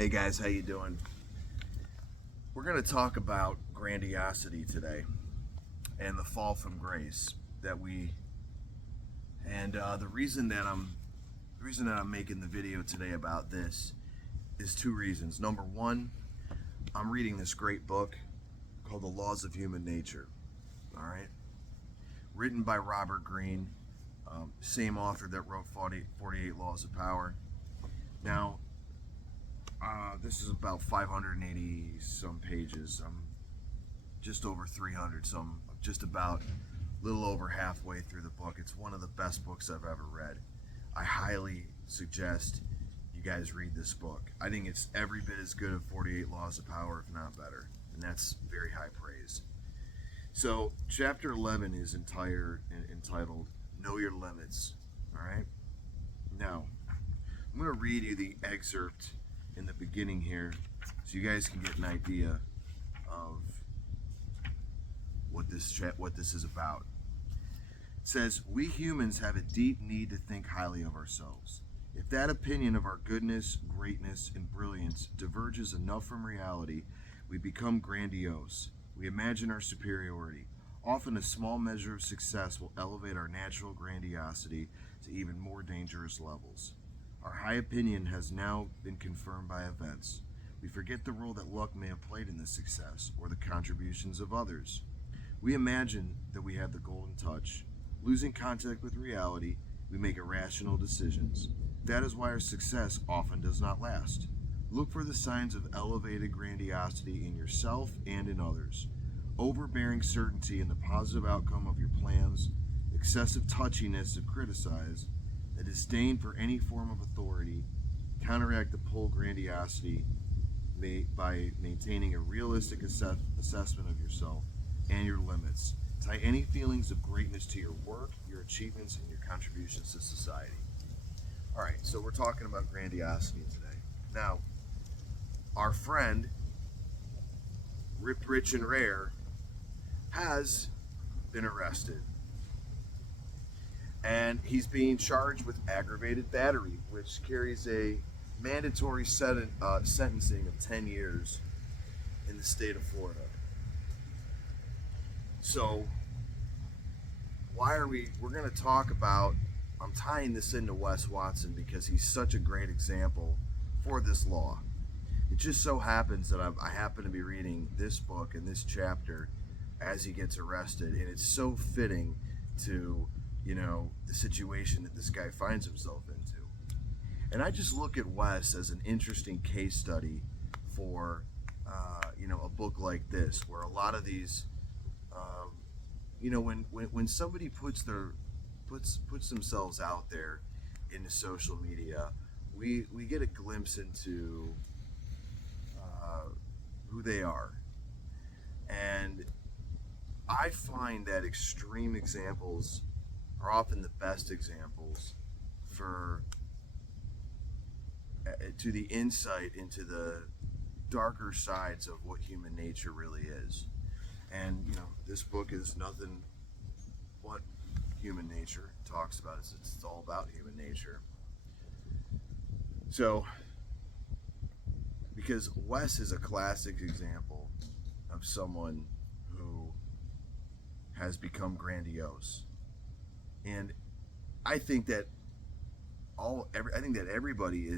Hey guys, how you doing? We're going to talk about grandiosity today and the fall from grace that we and the reason that I'm making the video today about this is two reasons. Number one, I'm reading this great book called The Laws of Human Nature. All right, written by Robert Greene, same author that wrote 48 Laws of Power. Now, this is about 580 some pages. I'm just over 300, so I'm just about a little over halfway through the book. It's one of the best books I've ever read. I highly suggest you guys read this book. I think it's every bit as good as 48 Laws of Power, if not better, and that's very high praise. So, chapter 11 is entitled Know Your Limits. All right? Now, I'm going to read you the excerpt in the beginning here so you guys can get an idea of what this is about. It says, "We humans have a deep need to think highly of ourselves. If that opinion of our goodness, greatness, and brilliance diverges enough from reality, we become grandiose. We imagine our superiority. Often a small measure of success will elevate our natural grandiosity to even more dangerous levels. Our high opinion has now been confirmed by events. We forget the role that luck may have played in this success, or the contributions of others. We imagine that we have the golden touch. Losing contact with reality, we make irrational decisions. That is why our success often does not last. Look for the signs of elevated grandiosity in yourself and in others. Overbearing certainty in the positive outcome of your plans, excessive touchiness if criticized, a disdain for any form of authority, counteract the pull grandiosity by maintaining a realistic assessment of yourself and your limits. Tie any feelings of greatness to your work, your achievements, and your contributions to society." All right, so we're talking about grandiosity today. Now, our friend, Rip, Rich, and Rare, has been arrested. And he's being charged with aggravated battery, which carries a mandatory sentencing of 10 years in the state of Florida. So, we're going to talk about, I'm tying this into Wes Watson because he's such a great example for this law. It just so happens that I happen to be reading this book and this chapter as he gets arrested, and it's so fitting to, the situation that this guy finds himself into. And I just look at Wes as an interesting case study for, a book like this, where a lot of these, when somebody puts themselves out there into social media, we get a glimpse into who they are. And I find that extreme examples are often the best examples to the insight into the darker sides of what human nature really is. And this book is nothing but human nature. It talks about it. It's all about human nature. So, because Wes is a classic example of someone who has become grandiose, and I think that everybody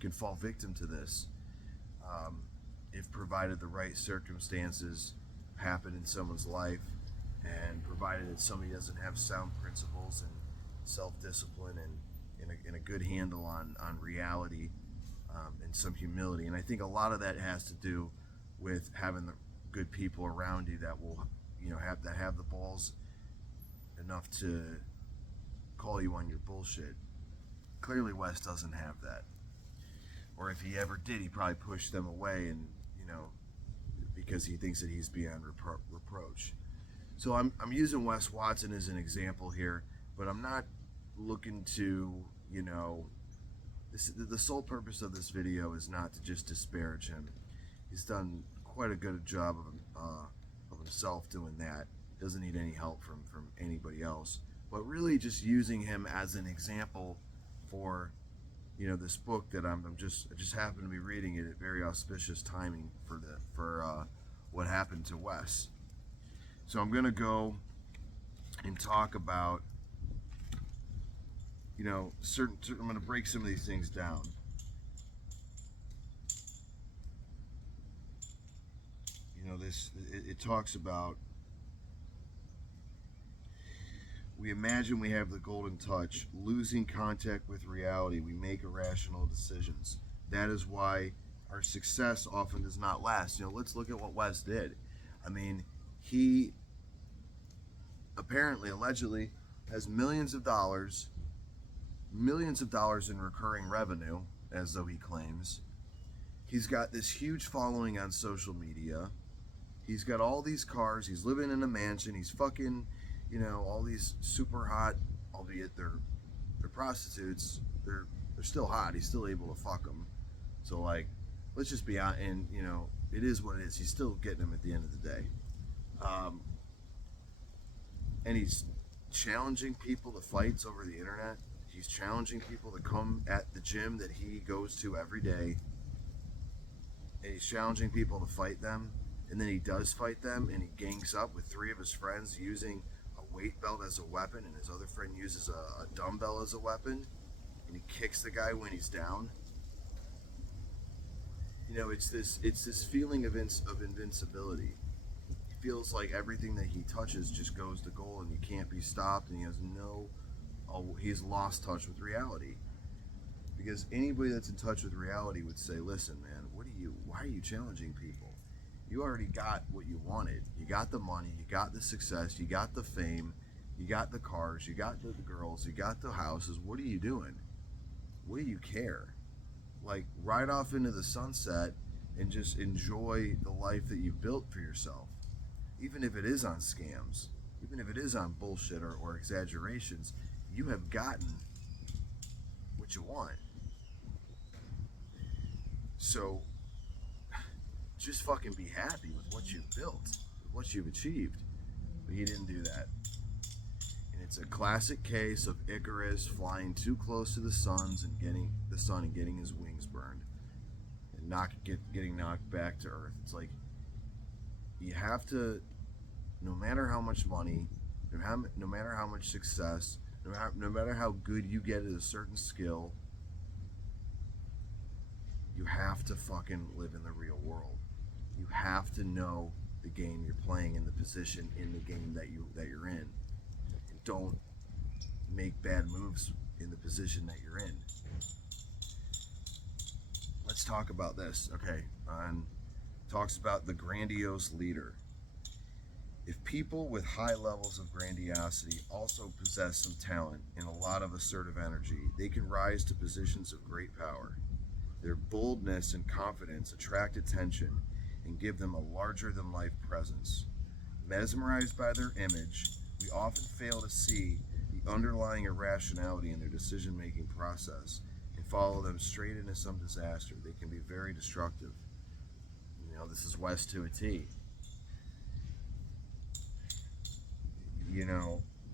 can fall victim to this, if provided the right circumstances happen in someone's life, and provided that somebody doesn't have sound principles and self-discipline and a good handle on reality, and some humility. And I think a lot of that has to do with having the good people around you that will have the balls enough to call you on your bullshit. Clearly Wes doesn't have that, or if he ever did, he probably pushed them away, and because he thinks that he's beyond reproach. So I'm using Wes Watson as an example here, but I'm not looking to the sole purpose of this video is not to just disparage him. He's done quite a good job of himself doing that. Doesn't need any help from anybody else, but really just using him as an example for, this book that I just happened to be reading it at very auspicious timing for what happened to Wes. So I'm gonna go and talk about, I'm gonna break some of these things down. It talks about, we imagine we have the golden touch, losing contact with reality. We make irrational decisions. That is why our success often does not last. Let's look at what Wes did. I mean, he apparently, allegedly, has millions of dollars in recurring revenue, as though he claims. He's got this huge following on social media. He's got all these cars. He's living in a mansion. He's fucking, all these super hot, albeit they're prostitutes. They're still hot. He's still able to fuck them. So let's just be honest. And it is what it is. He's still getting them at the end of the day. And he's challenging people to fights over the internet. He's challenging people to come at the gym that he goes to every day. And he's challenging people to fight them. And then he does fight them, and he gangs up with 3 of his friends using a weight belt as a weapon, and his other friend uses a dumbbell as a weapon, and he kicks the guy when he's down. It's this feeling of invincibility. He feels like everything that he touches just goes to goal, and you can't be stopped, and he's lost touch with reality. Because anybody that's in touch with reality would say, listen, man, why are you challenging people? You already got what you wanted. You got the money, you got the success, you got the fame, you got the cars, you got the girls, you got the houses. What are you doing? What do you care? Ride off into the sunset and just enjoy the life that you built for yourself. Even if it is on scams, even if it is on bullshit or exaggerations, you have gotten what you want. So just fucking be happy with what you've built, with what you've achieved. But he didn't do that. And it's a classic case of Icarus flying too close to the sun and getting his wings burned and getting knocked back to earth. It's like, you have to, no matter how much money, no matter how much success, no matter how good you get at a certain skill, you have to fucking live in the real world. You have to know the game you're playing and the position in the game that you're in. And don't make bad moves in the position that you're in. Let's talk about this. Okay, talks about the grandiose leader. If people with high levels of grandiosity also possess some talent and a lot of assertive energy, they can rise to positions of great power. Their boldness and confidence attract attention and give them a larger-than-life presence. Mesmerized by their image, we often fail to see the underlying irrationality in their decision-making process and follow them straight into some disaster. They can be very destructive. This is Wes to a T.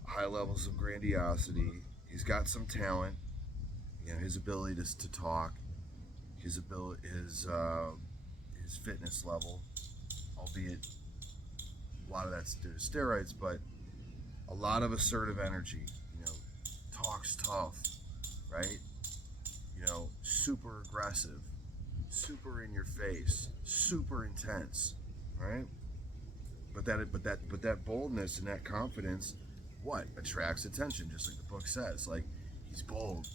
High levels of grandiosity. He's got some talent. His ability to talk. His fitness level, albeit a lot of that's due to steroids, but a lot of assertive energy. Talks tough, right? Super aggressive, super in your face, super intense, right? But that boldness and that confidence, attracts attention, just like the book says. He's bold,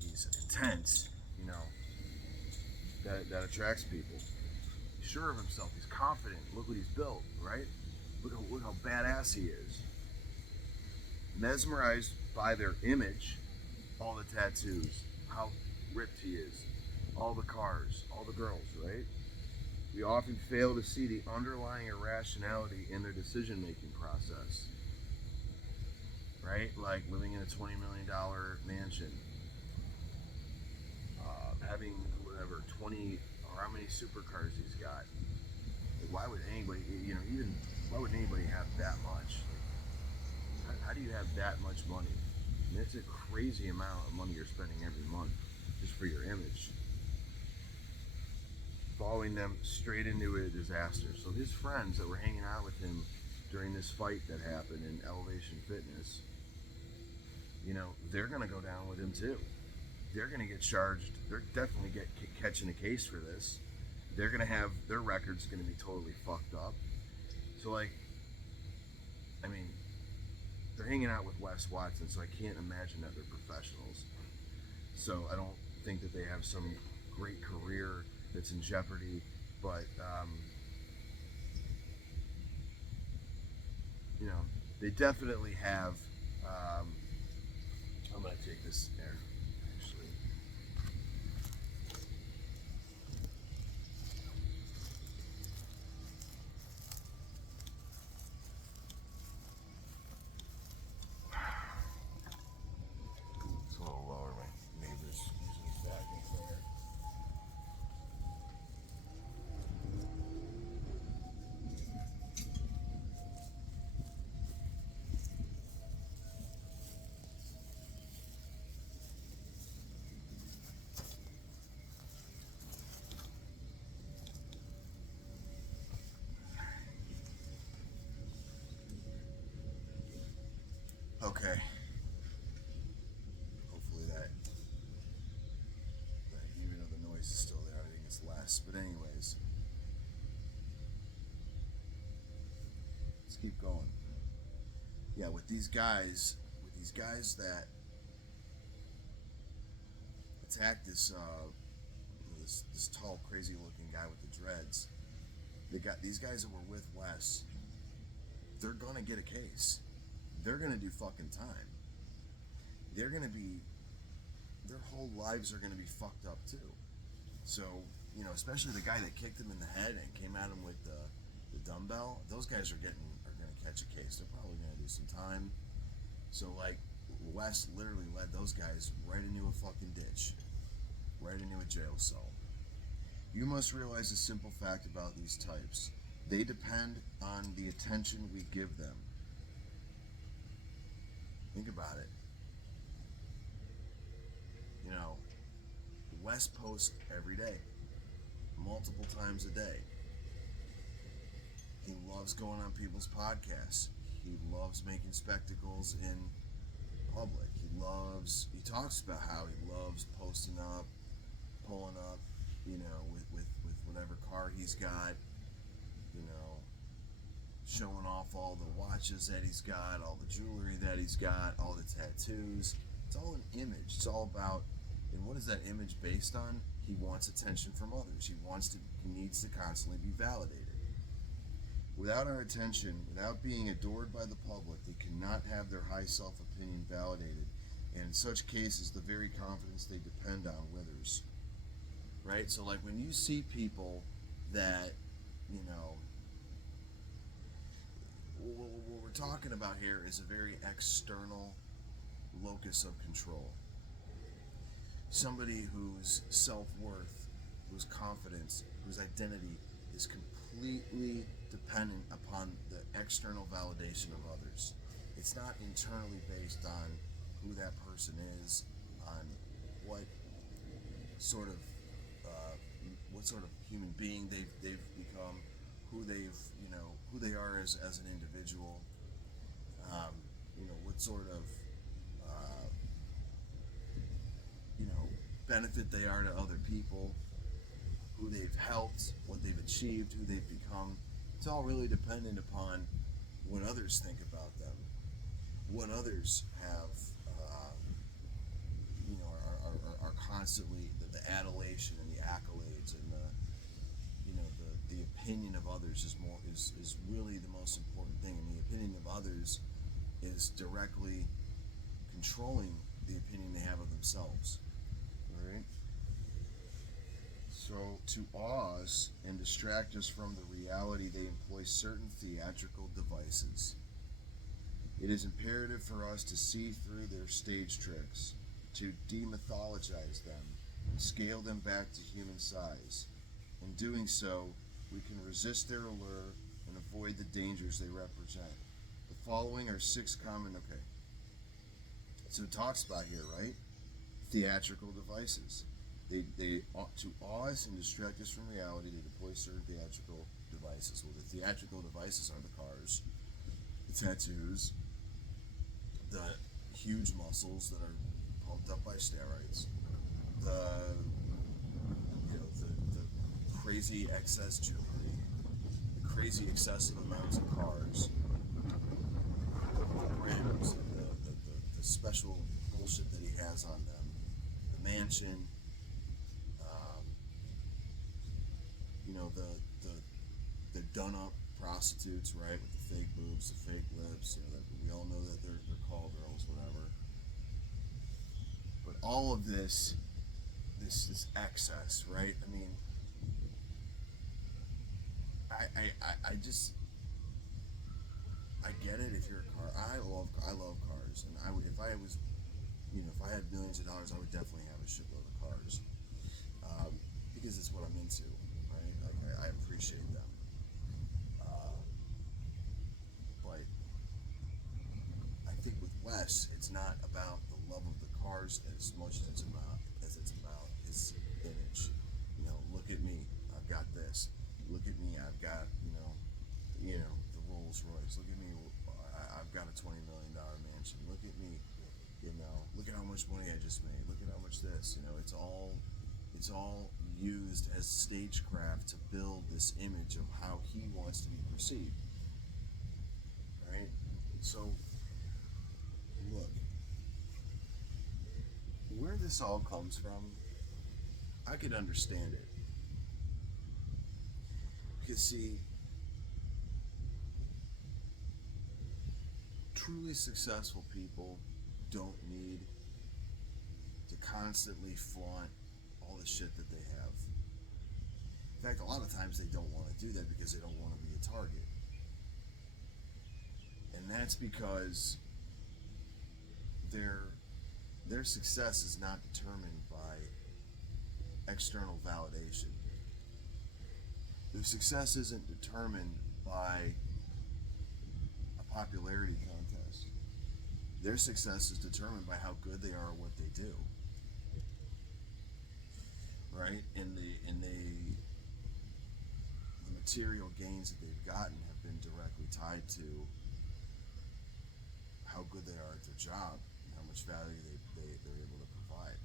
he's intense, that attracts people. He's sure of himself, he's confident. Look what he's built, right? Look how badass he is. Mesmerized by their image, all the tattoos, how ripped he is, all the cars, all the girls, right? We often fail to see the underlying irrationality in their decision-making process, right? Like living in a $20 million mansion, having whatever 20 or how many supercars he's got. Why would anybody, why would anybody have that much? How do you have that much money? And that's a crazy amount of money you're spending every month just for your image. Following them straight into a disaster. So his friends that were hanging out with him during this fight that happened in Elevation Fitness, you know, they're going to go down with him too. They're going to get charged. They're definitely catching a case for this. They're going to have, their record's going to be totally fucked up. So, like, I mean, they're hanging out with Wes Watson, so I can't imagine that they're professionals. So I don't think that they have some great career that's in jeopardy, but you know, they definitely have. I'm gonna take this air, actually. It's a little lower. My neighbor's using his vacuum cleaner. Okay. Hopefully that even though the noise is still there, I think it's less. But anyways, let's keep going. Yeah, with these guys that attacked this tall, crazy looking guy with the dreads. These guys that were with Wes. They're gonna get a case. They're gonna do fucking time. They're gonna be. Their whole lives are gonna be fucked up too. So, you know, especially the guy that kicked him in the head and came at him with the dumbbell. Those guys are gonna catch a case. They're probably gonna do some time. So, like, Wes literally led those guys right into a fucking ditch, right into a jail cell. You must realize a simple fact about these types. They depend on the attention we give them. Think about it. You know, Wes posts every day, multiple times a day. He loves going on people's podcasts. He loves making spectacles in public. He talks about how he loves posting up, pulling up, you know, with whatever car he's got, you know, showing off all the watches that he's got, all the jewelry that he's got, all the tattoos. It's all an image. It's all about, and what is that image based on? He wants attention from others. He needs to constantly be validated. Without our attention, without being adored by the public, they cannot have their high self-opinion validated. And in such cases, the very confidence they depend on withers. Right? So, like, when you see people that, you know, what we're talking about here is a very external locus of control. Somebody whose self-worth, whose confidence, whose identity is completely dependent upon the external validation of others. It's not internally based on who that person is, on what sort of human being they've become, who they are as an individual, you know, what sort of benefit they are to other people, who they've helped, what they've achieved, who they've become. It's all really dependent upon what others think about them, what others have, are constantly the adulation and the accolades and the opinion of others is really the most important thing. And the opinion of others is directly controlling the opinion they have of themselves. All right. So, to awe us and distract us from the reality, they employ certain theatrical devices. It is imperative for us to see through their stage tricks, to demythologize them, and scale them back to human size. In doing so, we can resist their allure and avoid the dangers they represent. The following are 6 common... Okay. So it talks about here, right? Theatrical devices. They to awe us and distract us from reality. They deploy certain theatrical devices. Well, the theatrical devices are the cars, the tattoos, the huge muscles that are pumped up by steroids, the the crazy excess jewelry, the crazy excessive amounts of cars, the rims, and the special bullshit that he has on them, the mansion, the done up prostitutes, right, with the fake boobs, the fake lips. We all know that they're call girls, whatever. But all of this excess, right? I mean, I just I get it. If you're a car, I love cars, and if I was, if I had millions of dollars, I would definitely have a shitload of cars, because it's what I'm into, right? Like I appreciate them, but I think with Wes, it's not about the love of the cars as much as it's about his image. Look at me, I've got this. Look at me, I've got the Rolls Royce. Look at me, I've got a $20 million mansion. Look at me, look at how much money I just made. Look at how much this. It's all used as stagecraft to build this image of how he wants to be perceived. Right? So, look, where this all comes from, I could understand it. Because, see, truly successful people don't need to constantly flaunt all the shit that they have. In fact, a lot of times they don't want to do that because they don't want to be a target. And that's because their success is not determined by external validation. Their success isn't determined by a popularity contest. Their success is determined by how good they are at what they do. Right? And the material gains that they've gotten have been directly tied to how good they are at their job and how much value they're able to provide.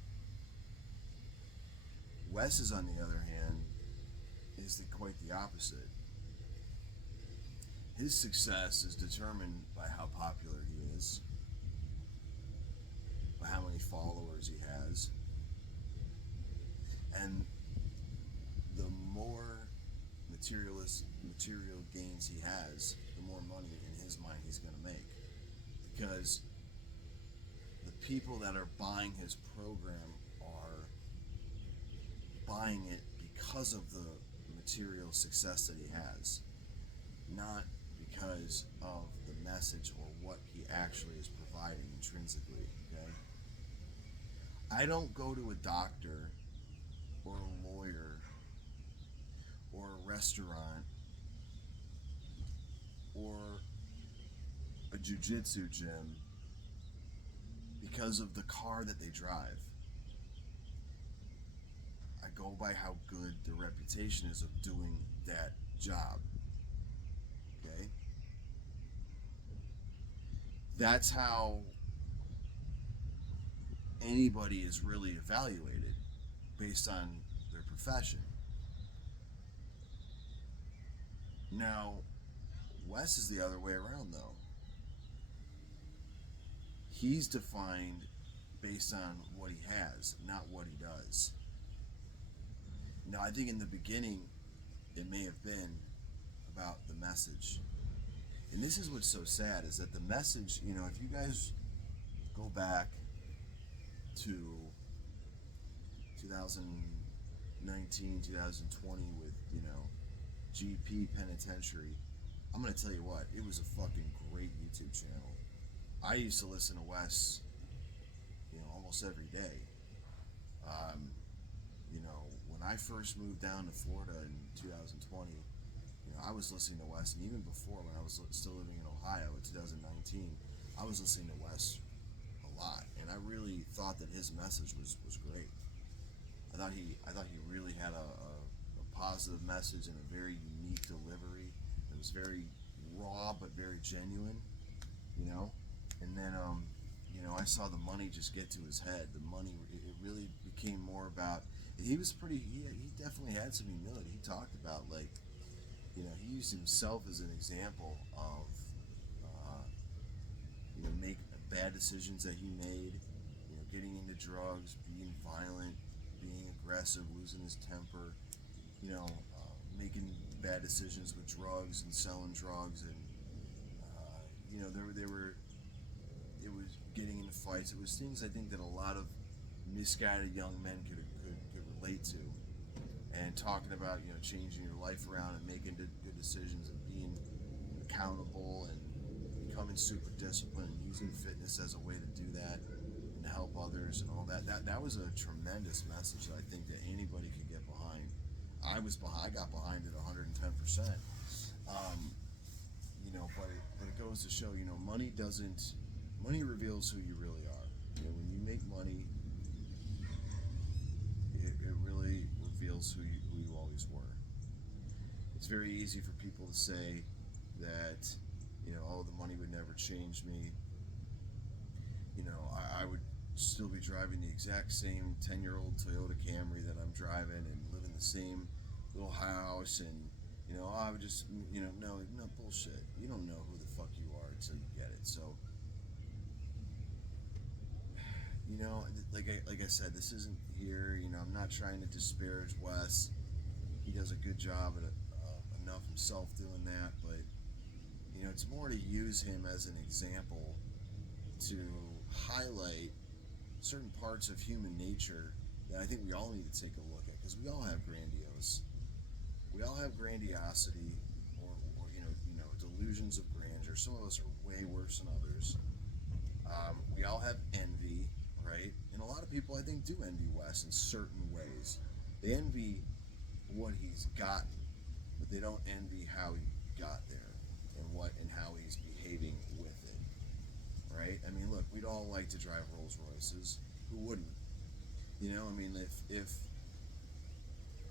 Wes is, on the other hand, is quite the opposite. His success is determined by how popular he is, by how many followers he has, and the more material gains he has, the more money in his mind he's going to make. Because the people that are buying his program are buying it because of the material success that he has, not because of the message or what he actually is providing intrinsically. Okay, I don't go to a doctor or a lawyer or a restaurant or a jiu-jitsu gym because of the car that they drive. I go by how good the reputation is of doing that job. Okay? That's how anybody is really evaluated, based on their profession. Now, Wes is the other way around, though. He's defined based on what he has, not what he does. Now, I think in the beginning, it may have been about the message. And this is what's so sad, is that the message, if you guys go back to 2019, 2020 with, GP Penitentiary, I'm going to tell you what, it was a fucking great YouTube channel. I used to listen to Wes, almost every day. When I first moved down to Florida in 2020, I was listening to Wes, and even before, when I was still living in Ohio in 2019, I was listening to Wes a lot, and I really thought that his message was great. I thought he really had a positive message and a very unique delivery. It was very raw but very genuine, you know. And then I saw the money just get to his head. The money, it really became more about. He was pretty. He definitely had some humility. He talked about, like, he used himself as an example of make bad decisions that he made. Getting into drugs, being violent, being aggressive, losing his temper. Making bad decisions with drugs and selling drugs, and it was getting into fights. It was things I think that a lot of misguided young men could relate to, and talking about changing your life around and making good decisions and being accountable and becoming super disciplined and using fitness as a way to do that and to help others and all that. That was a tremendous message that I think that anybody could get behind. I got behind it 110%. But it goes to show, money reveals who you really are. When you make money, it really reveals who you always were. It's very easy for people to say that, the money would never change me. I would still be driving the exact same 10-year-old Toyota Camry that I'm driving and live in the same little house, and I would just no bullshit. You don't know who the fuck you are until you get it. So like I said, this isn't here. I'm not trying to disparage Wes. He does a good job at enough himself doing that, but it's more to use him as an example to highlight certain parts of human nature that I think we all need to take a look at, because we all have grandiosity, or delusions of grandeur. Some of us are way worse than others. We all have envy, right? And a lot of people, I think, do envy Wes in certain ways. They envy what he's gotten, but they don't envy how he got there and how he's behaving with it, right? I mean, look, we'd all like to drive Rolls Royces. Who wouldn't?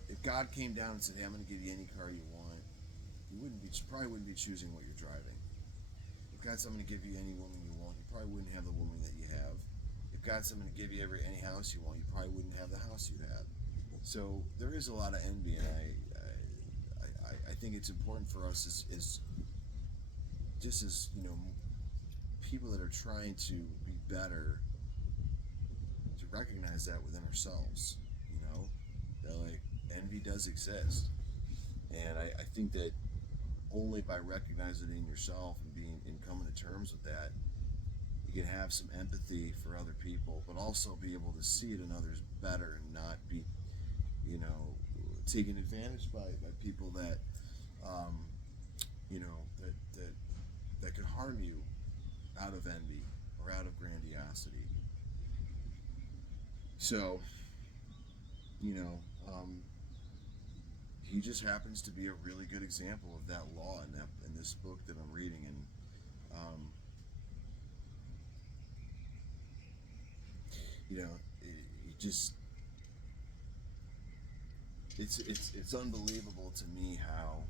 If God came down and said, "Hey, I'm going to give you any car you want," you probably wouldn't be choosing what you're driving. If God said, "I'm going to give you any woman you want," you probably wouldn't have the woman that you have. If God said, "I'm going to give you any house you want," you probably wouldn't have the house you have. So there is a lot of envy, and I think it's important for us as people that are trying to be better, to recognize that within ourselves. That, like, envy does exist, and I think that only by recognizing it in yourself and coming to terms with that, you can have some empathy for other people, but also be able to see it in others better and not be taken advantage by people that that could harm you out of envy or out of grandiosity. So he just happens to be a really good example of that law in this book that I'm reading. And it's unbelievable to me how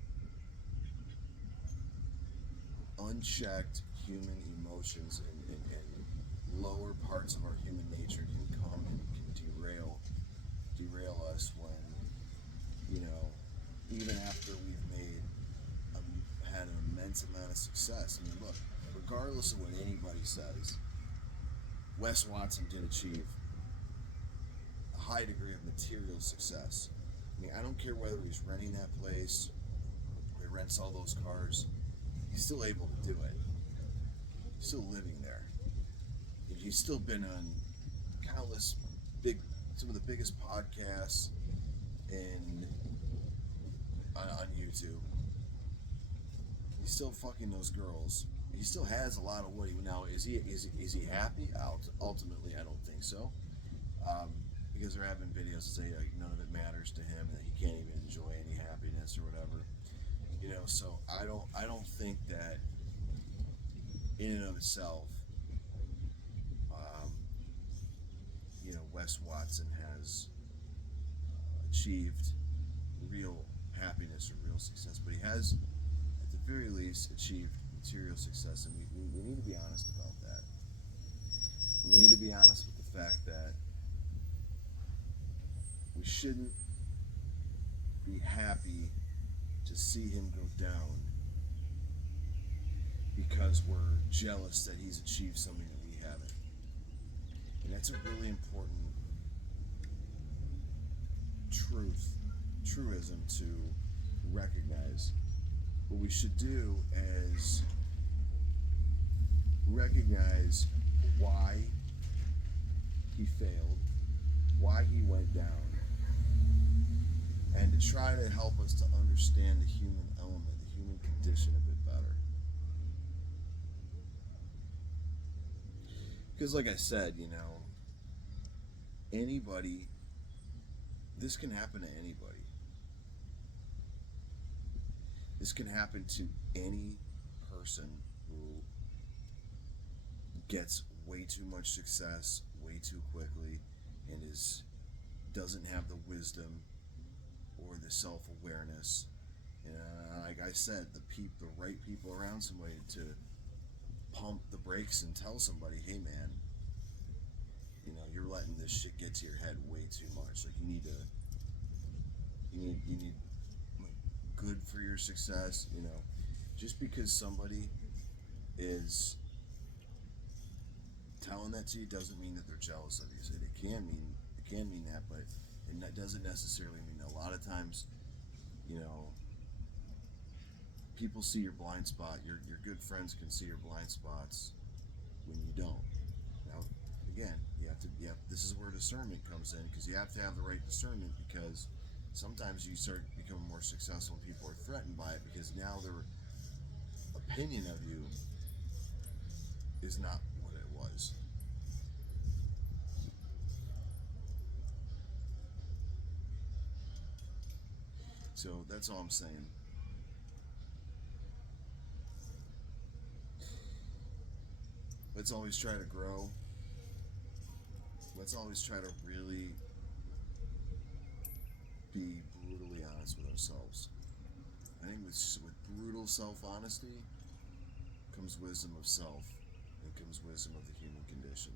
unchecked human emotions and lower parts of our human nature can come and can derail us when even after we've had an immense amount of success. I mean, look, regardless of what anybody says, Wes Watson did achieve a high degree of material success. I mean, I don't care whether he's renting that place or he rents all those cars. He's still able to do it. He's still living there. He's still been on countless some of the biggest podcasts on YouTube. He's still fucking those girls. He still has a lot of what he now is. He happy? Ultimately, I don't think so. Because there have been videos that say none of it matters to him, and that he can't even enjoy any happiness or whatever. So I don't think that in and of itself Wes Watson has achieved real happiness or real success, but he has, at the very least, achieved material success, and we need to be honest about that. We need to be honest with the fact that we shouldn't be happy to see him go down because we're jealous that he's achieved something that we haven't. And that's a really important truism to recognize. What we should do is recognize why he failed, why he went down, and to try to help us to understand the human element, the human condition a bit better. Because like I said, anybody, this can happen to anybody. This can happen to any person who gets way too much success way too quickly and doesn't have the wisdom or the self-awareness. Like I said, the right people around somebody to pump the brakes and tell somebody, hey man, you're letting this shit get to your head way too much. Like you need good for your success. Just because somebody is telling that to you doesn't mean that they're jealous of you. So it can mean that, but it doesn't necessarily mean that. A lot of times, people see your blind spot. Your good friends can see your blind spots when you don't. Now, again, this is where discernment comes in, because you have to have the right discernment, because sometimes you start becoming more successful and people are threatened by it because now their opinion of you is not what it was. So that's all I'm saying. Let's always try to grow. Let's always try to really be brutally honest with ourselves. I think with brutal self-honesty comes wisdom of self, and comes wisdom of the human condition.